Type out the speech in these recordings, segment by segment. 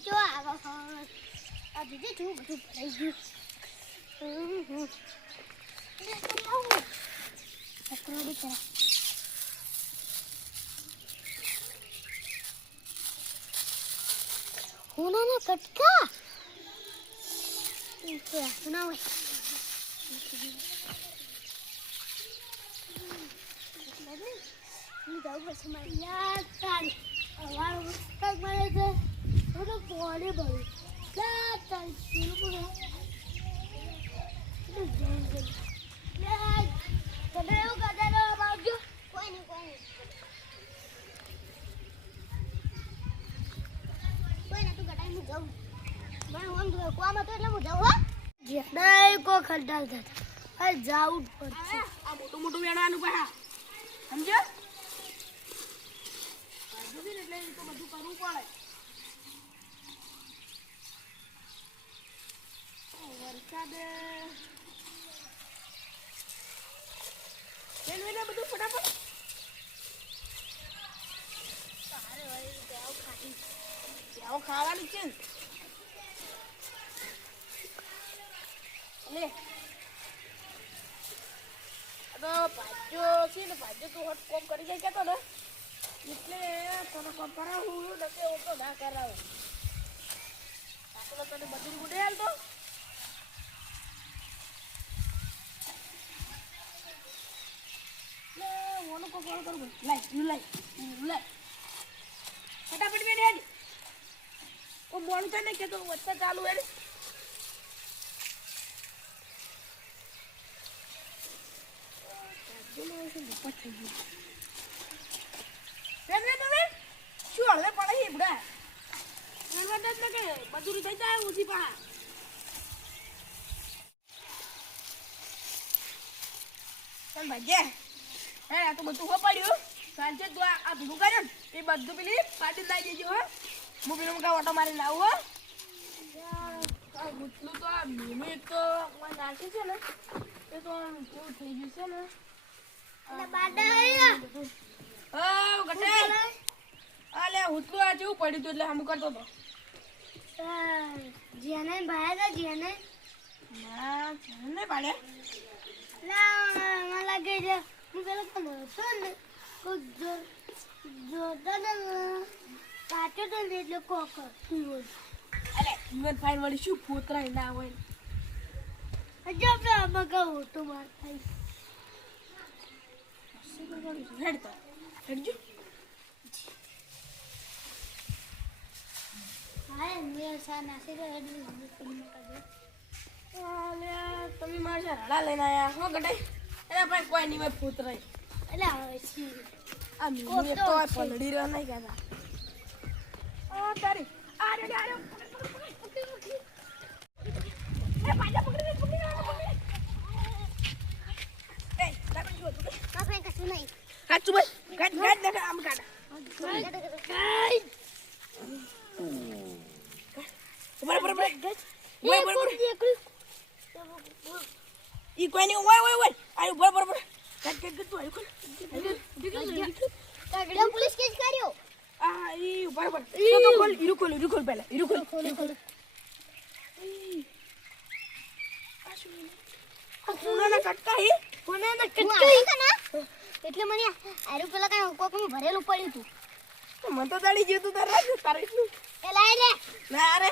જો આવો આ દીદી જો બધું ભરાઈ ગયું પકડી કરા હોના કટકા સુનાવે જાઉં પછી મારી યાદ તારી વાળું પુસ્તક મળે છે બધું પોડે ભરું યાદ તારી શીરું તમે એવું ગધાનો આવજો કોઈ નહીં તું ગટાઈ હું જાઉં પણ હું કોમ હતો એટલે હું જાઉં હો નહીં કો ખડડાલ થતા જાવું જ પડશે આ મોટું મોટું વેણવાનું પા સમજો એટલે તો બધું કરવું પડે વરસાદ બધું ફટાફટ ખાવાનું છે લે તો ભાજો છે ને ભાજો તો હોટ કોમ કરી જાય કેતો ને એટલે તને કોમ કરાવું ને કે ઓટો ના કરાવું આટલો તને બધું ગુડે હાલ તો લે ઓનો કો કોલ કરું લાઈ ફટાફટ બેઠ હેડ ઓ મોડું થાય ને કે તો વચ્ચે ચાલુ હેડ શું હળવે પડે છે બુડા બધું થઈ જાય ઓછી પા ભાજે હે આ તો બધું હો પડ્યું સાંજે તું આ ભીગું કર્યો ને એ બધું પેલી પાટી લાવી દેજો હો હું પેલું કા ઓટો મારી લાવું હો ગુટલું તો આ મિનિટ તો નાખી છે ને એ તો કેવું થઈ ગયું છે ને અલે ઉતલું આ જેવું પડ્યું હતું એટલે હમ કરતો હતો જીને ભાયા જીને ના જીને પાડે ના મને લાગે છે હું પેલા તો મળતો ને જોતા ને કાચો તો ને એટલે કોકર અલે ઇવન ફાઈન વાળી શું ફોતરાય ના હોય હજુ આપણે આમાં કહું તો માર થાય હેડતો હેડજો હા મેં સા નાસી તો હેડ અલે તમે મારા રડા લઈને આયા હો ગટાઈ અરે ભાઈ કોઈ નહીં ભાઈ ફોતરાય એટલે આવે છે આ મીનું એક તો પલડી રહ્યો નહીં કહેતા આ તારી આ રે એ પાછા પકડી એ તારે જો તું આપણે કશું નહીં કાચું ભાઈ ગાડ દે આમ કાઢ બરાબર ઈ કોઈ નહીં ઓય આયુ બરાબર કાટ તું આયુ કાગડા પોલીસ કેસ કર્યો આ ઈ બરાબર તો ખોલ ઈરુ ખોલ પહેલા ઈરુ ખોલ કોના કટકા હે કોના કટકા ના એટલે મને આરું પેલા કઈ કોકનું ભરેલું પડ્યું તું મન તો દાડી જેતું તારે તારે એટલું એ લાય લે ના અરે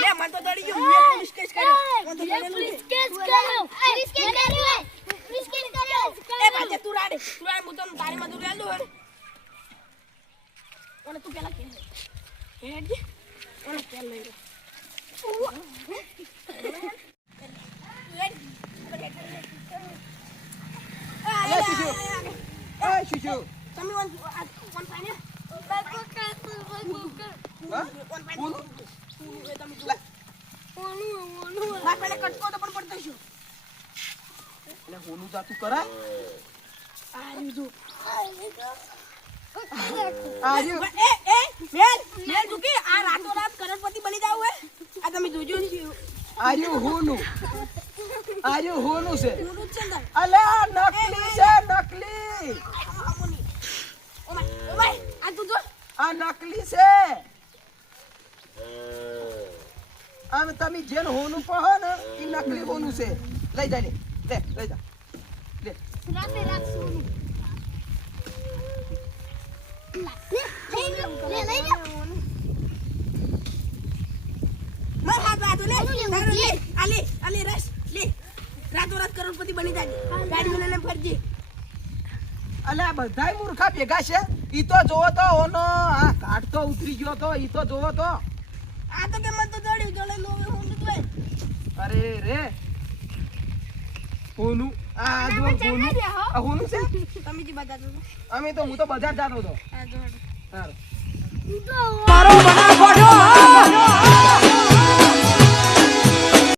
લે મન તો દાડી જો મેં પોલીસ કેસ કર્યો મન તો પોલીસ કેસ કર્યો એ બાજે તું રાડે હું તો તારી માં તું રેલ દો અને તું પેલા કે હેડ ઓને કેલ લઈ રે Shushu. તમે વન ફાઈન કટકો તો પણ પડતો છું એટલે હોનું જાતું કરા આ રીધું આર્યું મેલ દુકી આ રાતો રાત કરોડપતિ બની જાવ હે આ તમે જોજો ને આર્યું હોનું છે પૂરું છે ને અલા નકલી છે નકલી ઓમાય આ તું જો આ નકલી છે. આમ તમે જેન હોનું કહો ને એ નકલી હોનું છે. લઈ જા લે લઈ જા લે. રાતે રાખશું લઈ જા માર હાથ વાતો લે તારો લે આલે રસ લે રાતોરાત કરોડપતિ બની જાય ગાડી લઈને ફરજી. અલ્યા બધાય મૂર્ખા ભેગા છે. ઈ તો જોવો તો ઓનો આ કાટ તો ઉતરી ગયો તો. ઈ તો જોવો તો. આ તો કે મન તો દોડ્યું જોડે લો હું તો અરે રે હોનું આ જો હોનું આ હોનું છે. તમે જી બતા દો અમે તો હું તો બજાર જાતો હતો. આ જોડે હારું. તું તો મારો બના ગોઠો